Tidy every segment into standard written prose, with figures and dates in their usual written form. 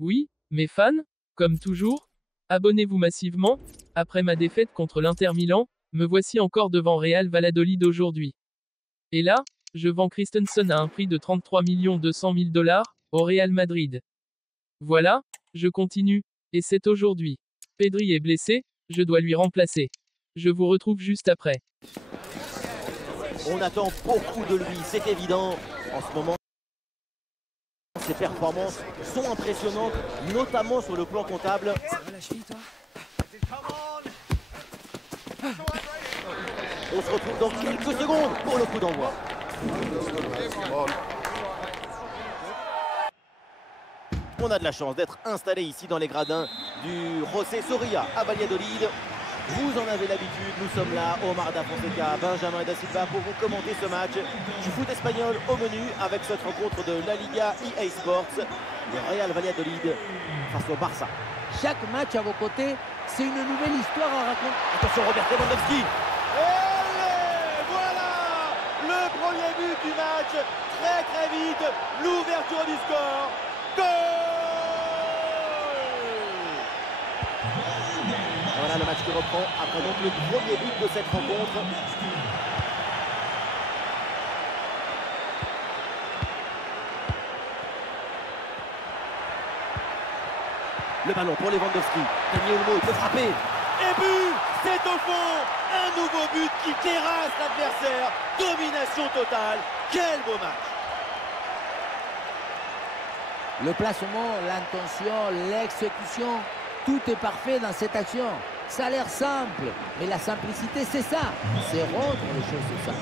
Oui, mes fans, comme toujours, abonnez-vous massivement. Après ma défaite contre l'Inter Milan, me voici encore devant Real Valladolid aujourd'hui. Et là, je vends Christensen à un prix de 33 200 000 dollars au Real Madrid. Voilà, je continue, et c'est aujourd'hui. Pedri est blessé, je dois lui remplacer. Je vous retrouve juste après. On attend beaucoup de lui, c'est évident. En ce moment, ses performances sont impressionnantes, notamment sur le plan comptable. Ça va la cheville, toi? On se retrouve dans quelques secondes pour le coup d'envoi. On a de la chance d'être installé ici dans les gradins du José Zorrilla à Valladolid. Vous en avez l'habitude, nous sommes là, Omar Da Fonseca, Benjamin Da Silva pour vous commenter ce match du foot espagnol au menu avec cette rencontre de la Liga EA Sports, le Real Valladolid face au Barça. Chaque match à vos côtés, c'est une nouvelle histoire à raconter. Attention Robert Lewandowski. Et voilà le premier but du match, très vite, l'ouverture du score. Goal! Voilà le match qui reprend après donc le premier but de cette rencontre. Le ballon pour Lewandowski. Dani Olmo, il peut frapper. Et but! C'est au fond! Un nouveau but qui terrasse l'adversaire. Domination totale. Quel beau match! Le placement, l'intention, l'exécution, tout est parfait dans cette action. Ça a l'air simple, mais la simplicité, c'est ça. C'est rendre les choses simples.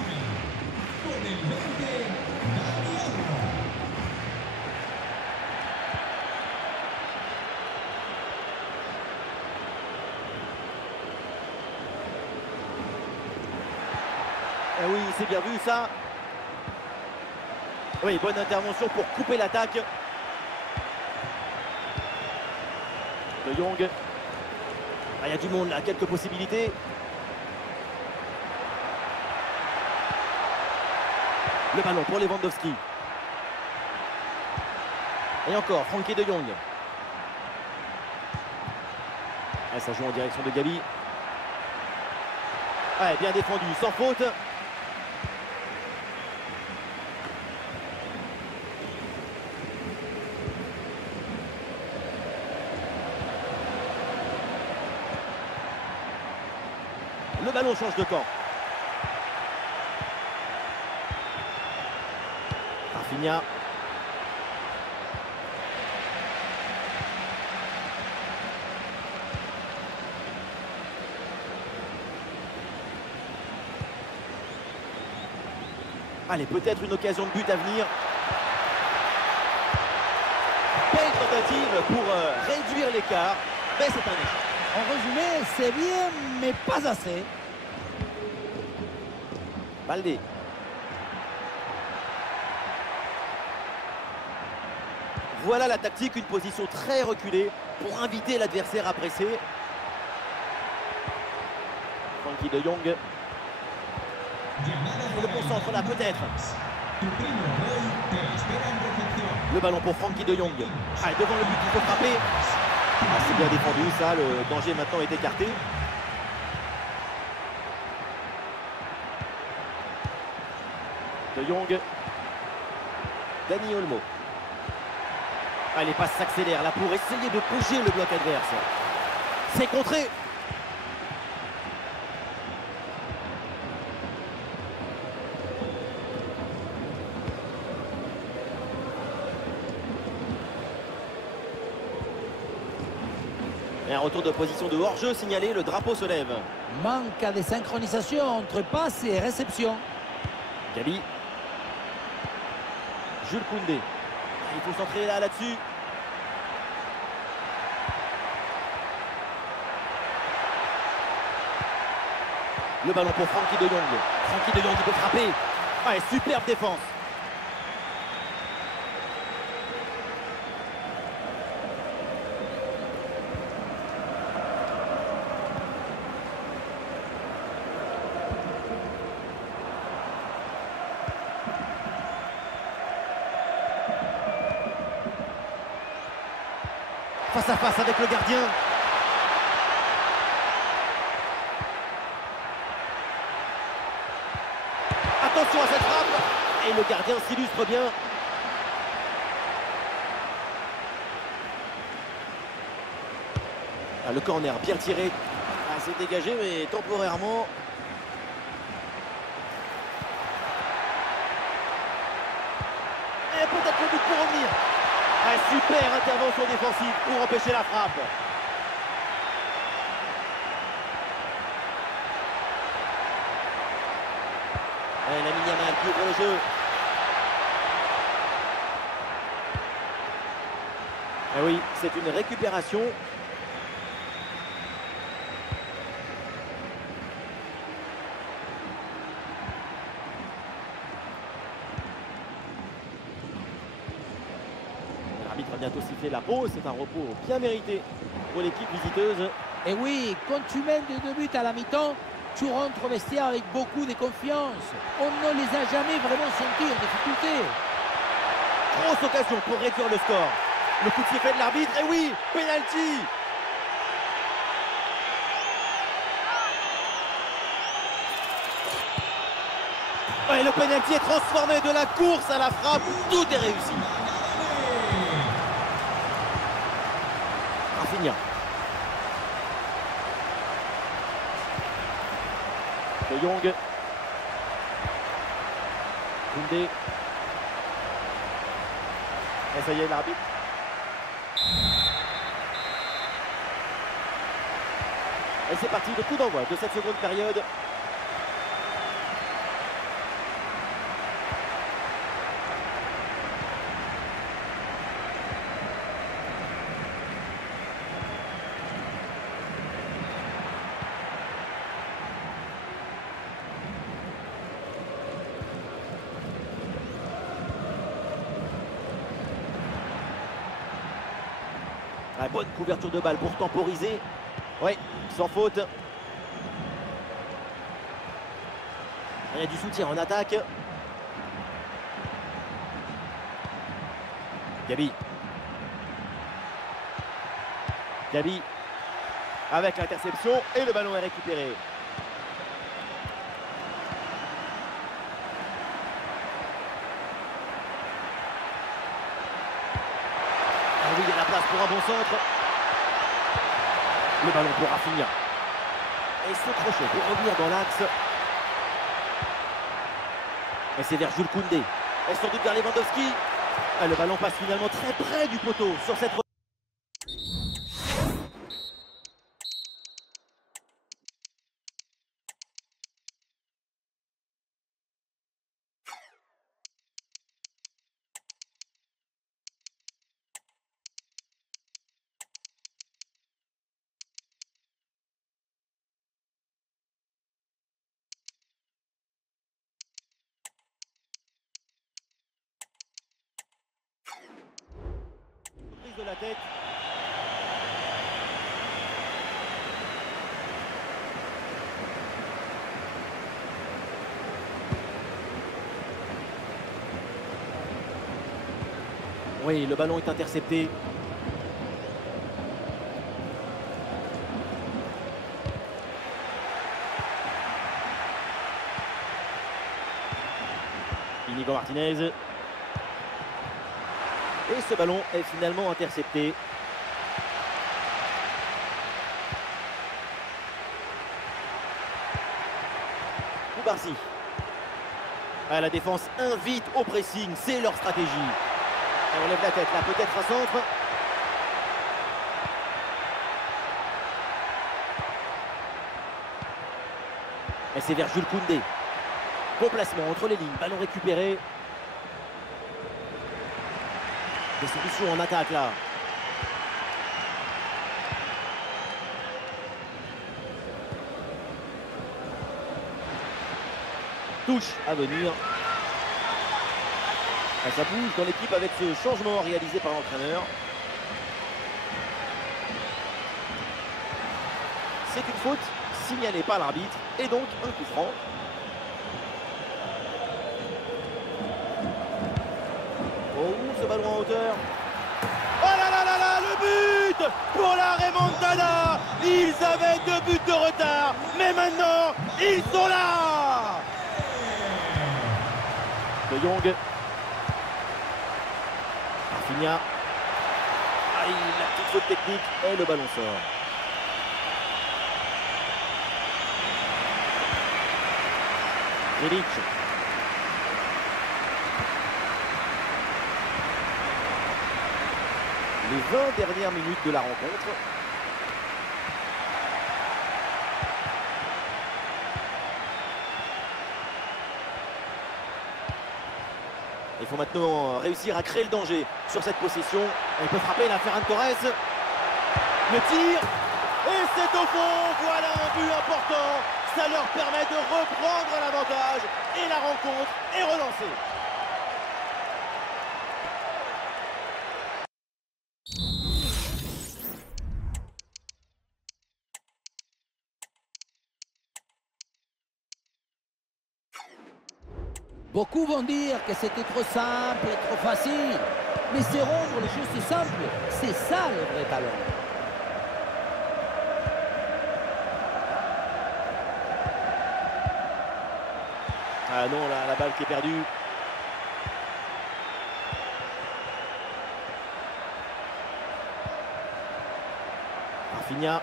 Eh oui, c'est bien vu ça. Oui, bonne intervention pour couper l'attaque. De Jong. Ah, il y a du monde là, quelques possibilités. Le ballon pour Lewandowski. Et encore, Frenkie de Jong. Ah, ça joue en direction de Gavi. Ah, bien défendu, sans faute. Le ballon change de camp. Rafinha. Allez, peut-être une occasion de but à venir. Belle tentative pour réduire l'écart, mais c'est un échec. En résumé, c'est bien, mais pas assez. Baldé. Voilà la tactique, une position très reculée pour inviter l'adversaire à presser. Frenkie de Jong. On le concentre là peut-être. Le ballon pour Frenkie de Jong. Allez, devant le but, il faut frapper. Ah, c'est bien défendu ça, le danger maintenant est écarté. De Jong. Dani Olmo. Ah, les passes s'accélèrent là pour essayer de bouger le bloc adverse. C'est contré. Et un retour de position de hors-jeu signalé, le drapeau se lève. Manque de synchronisation entre passe et réception. Gavi. Jules Koundé. Il faut centrer là-dessus. Le ballon pour Frenkie de Jong. Frenkie de Jong qui peut frapper. Ah, et superbe défense. face à face avec le gardien. Attention à cette frappe. Et le gardien s'illustre bien. Ah, le corner bien tiré. Ah, c'est dégagé mais temporairement. Et peut-être le but pour revenir. Ah, super intervention défensive pour empêcher la frappe. Et Lamine Yamal qui ouvre le jeu. Et oui, c'est une récupération. L'arbitre a bientôt sifflé la pause. C'est un repos bien mérité pour l'équipe visiteuse. Et oui, quand tu mènes de 2 buts à la mi-temps, tu rentres au vestiaire avec beaucoup de confiance. On ne les a jamais vraiment sentis en difficulté. Grosse occasion pour réduire le score. Le coup de sifflet de l'arbitre, et oui, penalty. Et le penalty est transformé de la course à la frappe. Tout est réussi. Rafinha. De Jong. Koundé. Et ça y est, l'arbitre. Et c'est parti, le coup d'envoi de cette seconde période. Ah, bonne couverture de balle pour temporiser. Oui, sans faute. Il y a du soutien en attaque. Gabi. Gabi. Avec l'interception et le ballon est récupéré. Ah oui, il y a la place pour un bon centre. Le ballon pour Rafinha. Et ce crochet pour revenir dans l'axe. Et c'est vers Jules Koundé. Et sans doute vers Lewandowski. Ah, le ballon passe finalement très près du poteau sur cette... de la tête. Oui, le ballon est intercepté. Inigo Martinez. Et ce ballon est finalement intercepté. Koubarsi. Ah, la défense invite au pressing, c'est leur stratégie. Et on lève la tête là, peut-être un centre. Et c'est vers Jules Koundé. Bon placement entre les lignes, ballon récupéré. Des solutions en attaque là. Touche à venir. Ah, ça bouge dans l'équipe avec ce changement réalisé par l'entraîneur. C'est une faute signalée par l'arbitre et donc un coup franc. Oh, ce ballon en hauteur. Oh là là là là, le but! pour la remontada. Ils avaient 2 buts de retard, mais maintenant, ils sont là. De Jong. Rafinha. Aïe, la petite faute technique et le ballon sort. Jelic. Les 20 dernières minutes de la rencontre. Il faut maintenant réussir à créer le danger sur cette possession. Il peut frapper la Ferran Torres. Le tir. Et c'est au fond. Voilà un but important. Ça leur permet de reprendre l'avantage. Et la rencontre est relancée. Beaucoup vont dire que c'était trop simple et trop facile. Mais c'est rendre les choses simples. C'est ça le vrai talent. Ah non, là, la balle qui est perdue. Rafinha.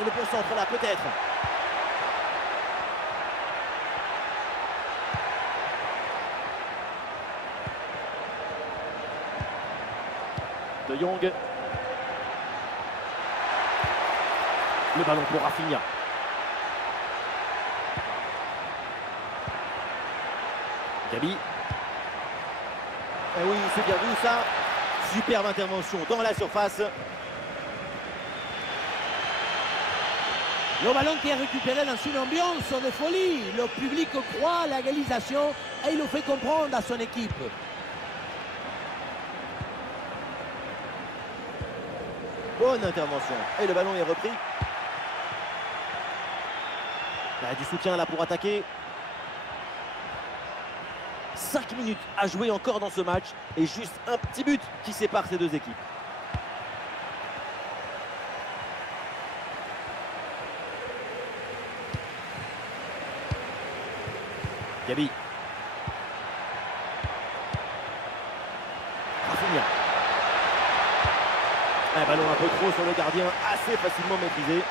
Et le bon centre là, peut-être. De Jong. Le ballon pour Rafinha. Gabi. Eh oui, c'est bien vu ça. Superbe intervention dans la surface. Le ballon qui est récupéré dans une ambiance de folie. Le public croit à l'égalisation et il le fait comprendre à son équipe. Bonne intervention. Et le ballon est repris. Il y a du soutien là pour attaquer. 5 minutes à jouer encore dans ce match. Et juste un petit but qui sépare ces deux équipes. Gabi. Rafinha. Un ballon un peu trop sur le gardien, assez facilement maîtrisé.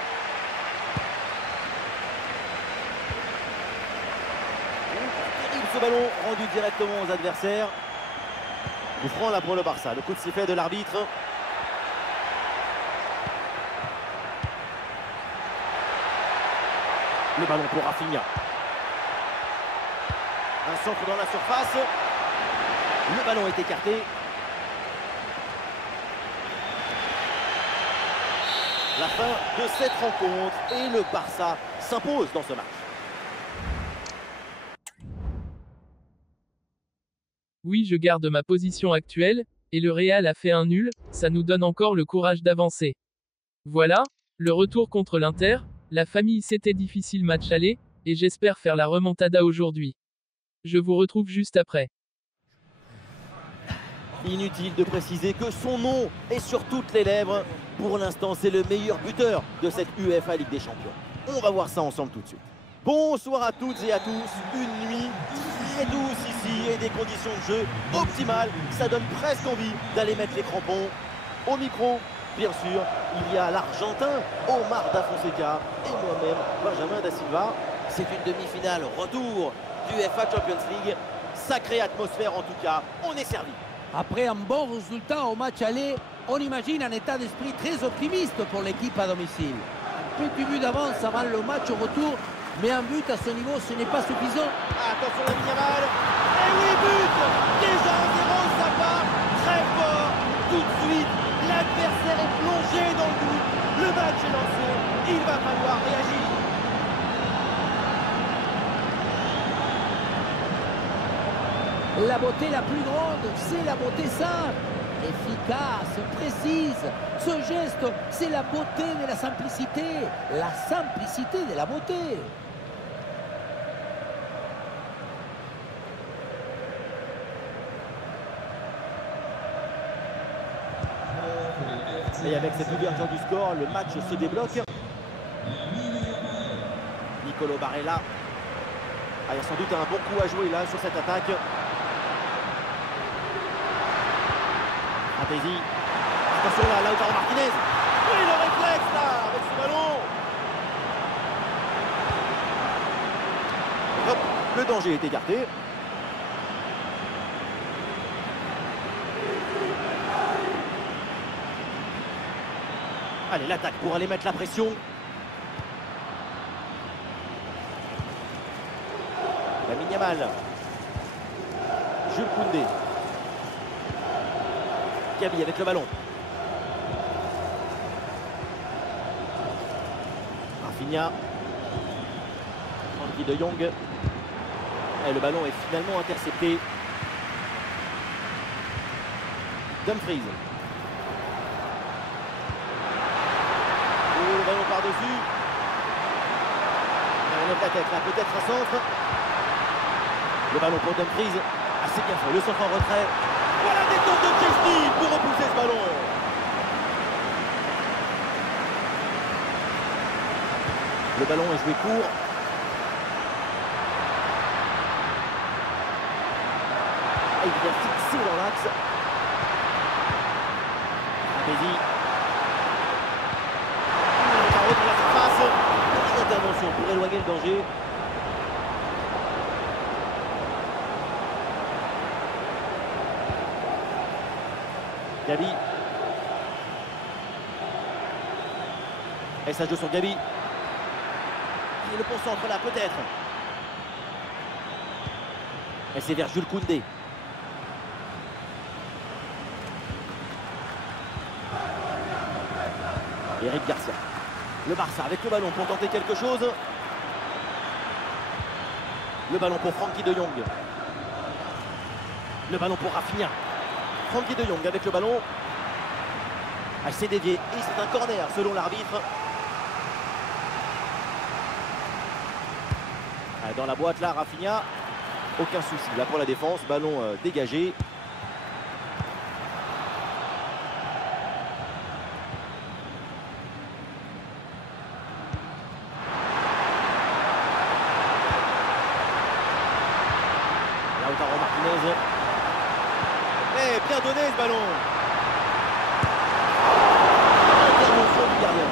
Terrible ce ballon rendu directement aux adversaires. Coup franc là pour le Barça. Le coup de sifflet de l'arbitre. Le ballon pour Rafinha. Un centre dans la surface. Le ballon est écarté. La fin de cette rencontre et le Barça s'impose dans ce match. Oui, je garde ma position actuelle, et le Real a fait un nul, ça nous donne encore le courage d'avancer. Voilà, le retour contre l'Inter, la famille c'était difficile match aller, et j'espère faire la remontada aujourd'hui. Je vous retrouve juste après. Inutile de préciser que son nom est sur toutes les lèvres. Pour l'instant, c'est le meilleur buteur de cette UEFA Ligue des Champions. On va voir ça ensemble tout de suite. Bonsoir à toutes et à tous. Une nuit très douce ici et des conditions de jeu optimales. Ça donne presque envie d'aller mettre les crampons. Au micro, bien sûr, il y a l'Argentin Omar Da Fonseca et moi-même, Benjamin Da Silva. C'est une demi-finale retour du UEFA Champions League. Sacrée atmosphère en tout cas, on est servi. Après un bon résultat au match aller, on imagine un état d'esprit très optimiste pour l'équipe à domicile. Un petit but d'avance avant le match au retour, mais un but à ce niveau, ce n'est pas suffisant. Attention la Yamal. Et oui, but. Déjà 1-0, ça part très fort. Tout de suite, l'adversaire est plongé dans le doute. Le match est lancé. Il va falloir réagir. La beauté la plus grande, c'est la beauté simple, efficace, précise. Ce geste, c'est la beauté de la simplicité de la beauté. Et avec cette ouverture du score, le match se débloque. Nicolo Barella. Ah, il y a sans doute un bon coup à jouer là sur cette attaque. Fantaisie. Attention là, Lautaro Martinez. Oui, le réflexe là, avec ce ballon. Hop, le danger est écarté. Allez, l'attaque pour aller mettre la pression. Lamine Yamal. Jules Koundé. Gavi avec le ballon. Rafinha. Frenkie de Jong. Et le ballon est finalement intercepté. Dumfries. Oh, le ballon par-dessus. On lève la tête là, peut-être un centre. Le ballon pour Dumfries. Assez bien fait, le centre en retrait. Voilà des tentes de Chesney pour repousser ce ballon. Le ballon est joué court. Et il vient fixer dans l'axe. Abedi. Carreau dans la surface. Une intervention pour éloigner le danger. Gavi. Et ça joue sur Gavi. Et le bon centre là, peut-être. Et c'est vers Jules Koundé. Eric Garcia. Le Barça avec le ballon pour tenter quelque chose. Le ballon pour Frenkie de Jong. Le ballon pour Rafinha. Frenkie de Jong avec le ballon. Ah, c'est dévié et c'est un corner selon l'arbitre. Ah, dans la boîte là, Rafinha. Aucun souci là pour la défense. Ballon dégagé. Lautaro Martinez. Eh, bien donné ce ballon. Intervention du gardien.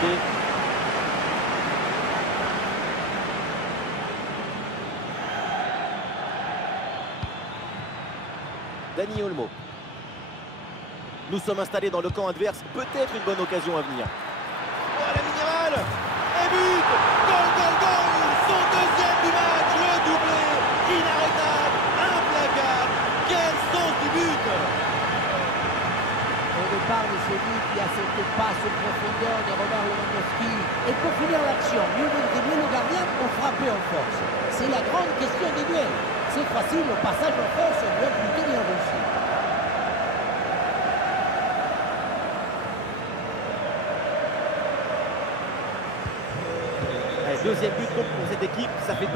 Koundé. Dani Olmo. Nous sommes installés dans le camp adverse. Peut-être une bonne occasion à venir. Oh, Lamine Yamal. Et but. Goal, goal, goal. Son deuxième du match. Le doublé. Inarrêtable. Implacable. Quel sens du but. Au départ de ce but, il y a cette passe en profondeur de Robert Lewandowski. Et pour finir l'action, mieux de dribbler le gardien ou frapper en force. C'est la grande question des duels. C'est facile, le passage en force doit plutôt bien réussi. Allez, deuxième but donc pour cette équipe, ça fait 2-0.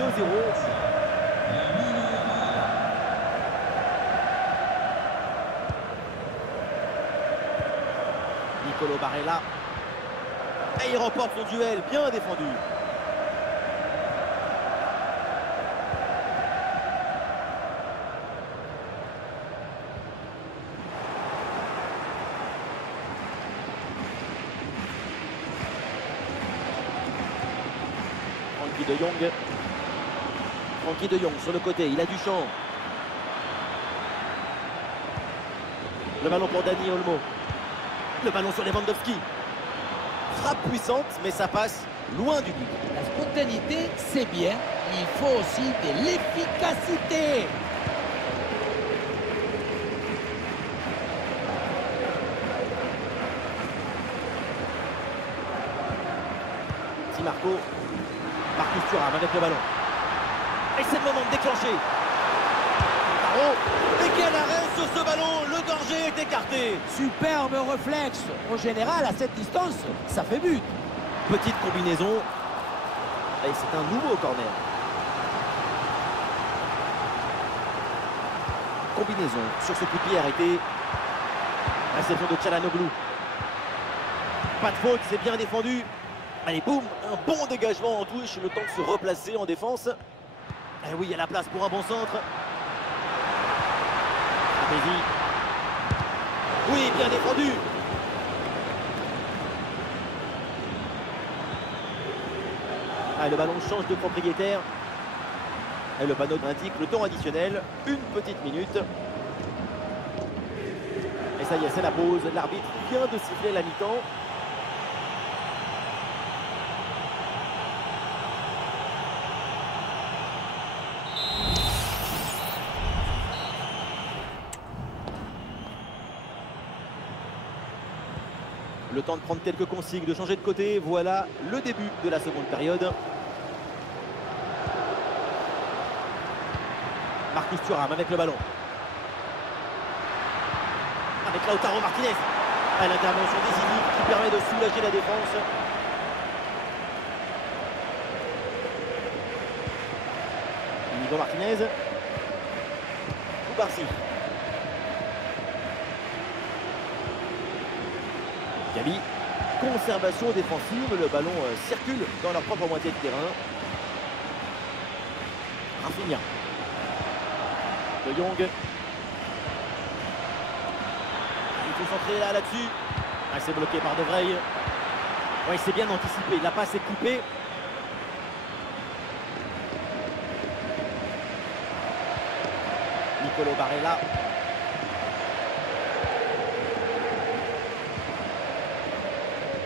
Nicolo Barella. Et il remporte son duel, bien défendu. Frenkie de Jong. Frenkie de Jong sur le côté, il a du champ. Le ballon pour Dani Olmo. Le ballon sur Lewandowski. Frappe puissante, mais ça passe loin du but. La spontanéité, c'est bien. Il faut aussi de l'efficacité. Di Marco. Marcus Thuram avec le ballon. Et c'est le moment de déclencher. Lautaro. Et quel arrêt sur ce ballon. Le danger est écarté. Superbe réflexe. En général, à cette distance, ça fait but. Petite combinaison. Et c'est un nouveau corner. combinaison sur ce coup de pied arrêté. Réception de Çalhanoğlu. Pas de faute, c'est bien défendu. Allez, boum, un bon dégagement en touche, le temps de se replacer en défense. Et oui, il y a la place pour un bon centre. Stratégie. Oui, bien défendu. Ah, le ballon change de propriétaire. Et le panneau indique le temps additionnel, une petite minute. Et ça y est, c'est la pause. L'arbitre vient de siffler la mi-temps. Le temps de prendre quelques consignes, de changer de côté. Voilà le début de la seconde période. Marcus Thuram avec le ballon. Avec Lautaro Martinez. À l'intervention décisive qui permet de soulager la défense. Inigo Martinez. Koubarsi. Gabi. Conservation défensive. Le ballon circule dans leur propre moitié de terrain. Rafinha. De Jong. Il faut centrer là-dessus. Ah, c'est bloqué par De Vrij. Oui, c'est bien anticipé. La passe est coupée. Nicolo Barella.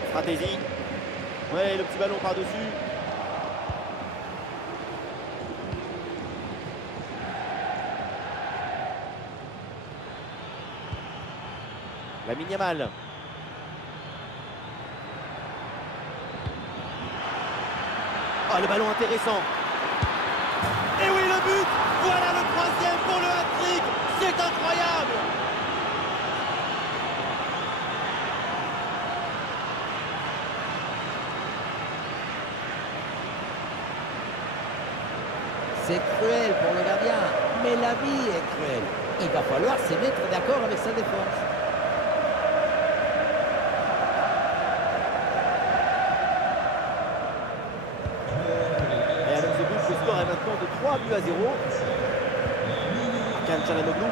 Stratégie. Ouais, le petit ballon par-dessus. Lamine Yamal. Oh, le ballon intéressant. Et oui, le but. Voilà le troisième pour le hat-trick. C'est incroyable. C'est cruel pour le gardien, mais la vie est cruelle. Il va falloir se mettre d'accord avec sa défense. Et avec ce but, le score est maintenant de 3-0. Hakan Çalhanoğlu.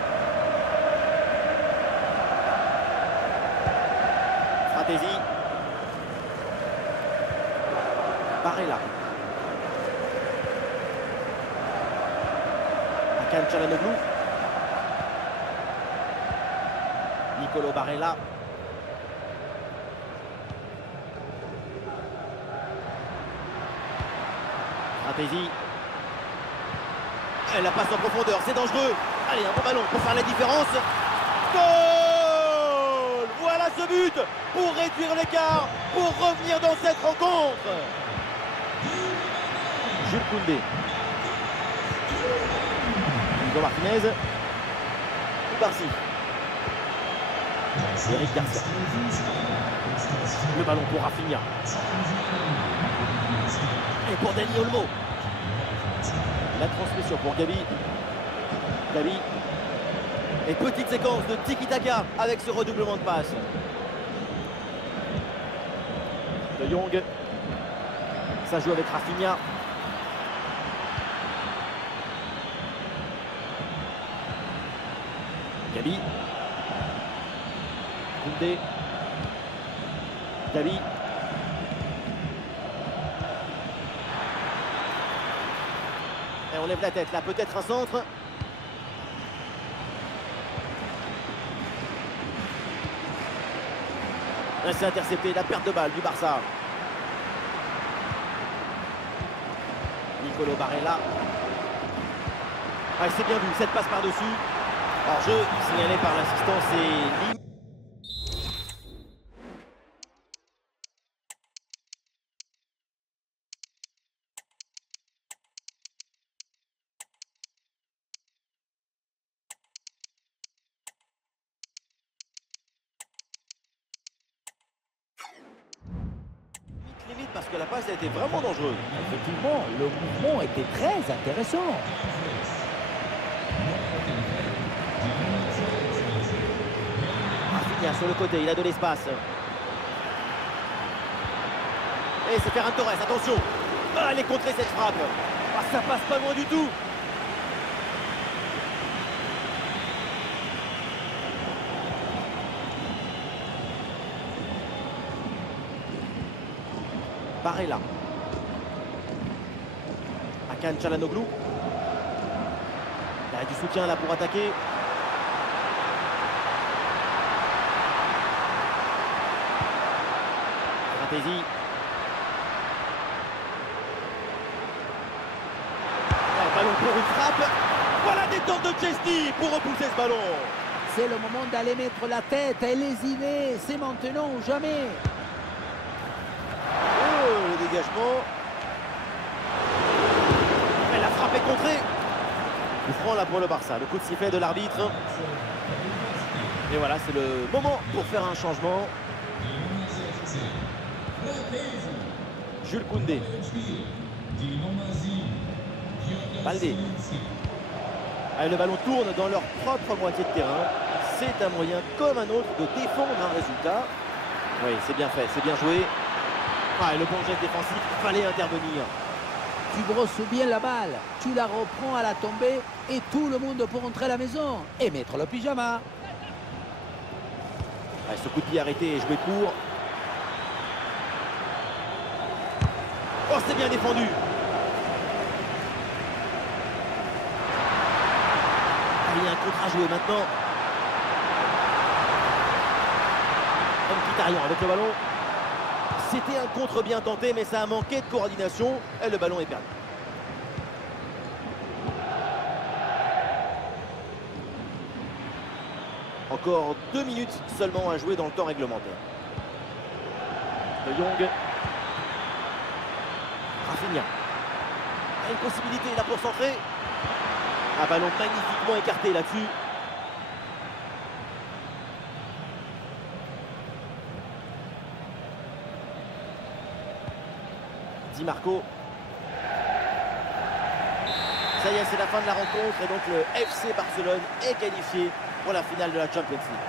Stratégie. Barella. Hakan Çalhanoğlu. Nicolo Barella. Stratégie. Et la passe en profondeur, c'est dangereux. Allez, un bon ballon pour faire la différence. Goal! Voilà ce but pour réduire l'écart, pour revenir dans cette rencontre. Jules Koundé. Inigo Martinez. Koubarsi. Eric Garcia. Le ballon pour Rafinha. Et pour Dani Olmo. La transmission pour Gabi. Gabi. Et petite séquence de tiki-taka avec ce redoublement de passe. De Jong. Ça joue avec Rafinha. Gabi. Koundé. Gabi. Et on lève la tête là, peut-être un centre. Là, c'est intercepté, la perte de balle du Barça. Nicolo Barella. Ah, c'est bien vu, cette passe par-dessus. Hors-jeu signalé par l'assistant, c'est ligne. Limite parce que la passe a été vraiment dangereuse. Effectivement, le mouvement était très intéressant. Rafinha sur le côté, il a de l'espace. Et c'est Ferran Torres, attention. Ah, elle est contrée cette frappe. Ah, ça passe pas loin du tout. Barella. Hakan Çalhanoğlu. Il y a du soutien là pour attaquer. Stratégie. Ballon pour une frappe. Voilà des tentes de Chesney pour repousser ce ballon. C'est le moment d'aller mettre la tête et lésiner. C'est maintenant ou jamais. Oh, le dégagement. Et la frappe est contrée. Coup franc là pour le Barça. Le coup de sifflet de l'arbitre. Et voilà, c'est le moment pour faire un changement. Jules Koundé. Baldé. Allez, le ballon tourne dans leur propre moitié de terrain. C'est un moyen comme un autre de défendre un résultat. Oui, c'est bien fait, c'est bien joué. Ah, et le bon geste défensif, il fallait intervenir. Tu brosses bien la balle, tu la reprends à la tombée et tout le monde peut rentrer à la maison et mettre le pyjama. Ah, ce coup de pied arrêté et joué court. Oh, c'est bien défendu. Il y a un contre à jouer maintenant. Mkhitaryan avec le ballon. C'était un contre bien tenté, mais ça a manqué de coordination. Et le ballon est perdu. Encore 2 minutes seulement à jouer dans le temps réglementaire. De Jong. Rafinha. Une possibilité là pour centrer. Un ballon magnifiquement écarté là-dessus. Di Marco. Ça y est, c'est la fin de la rencontre et donc le FC Barcelone est qualifié pour la finale de la Champions League.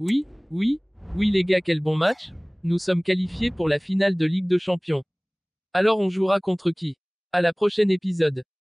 Oui, oui, oui les gars, quel bon match. Nous sommes qualifiés pour la finale de Ligue des Champions. Alors on jouera contre qui? À la prochaine épisode.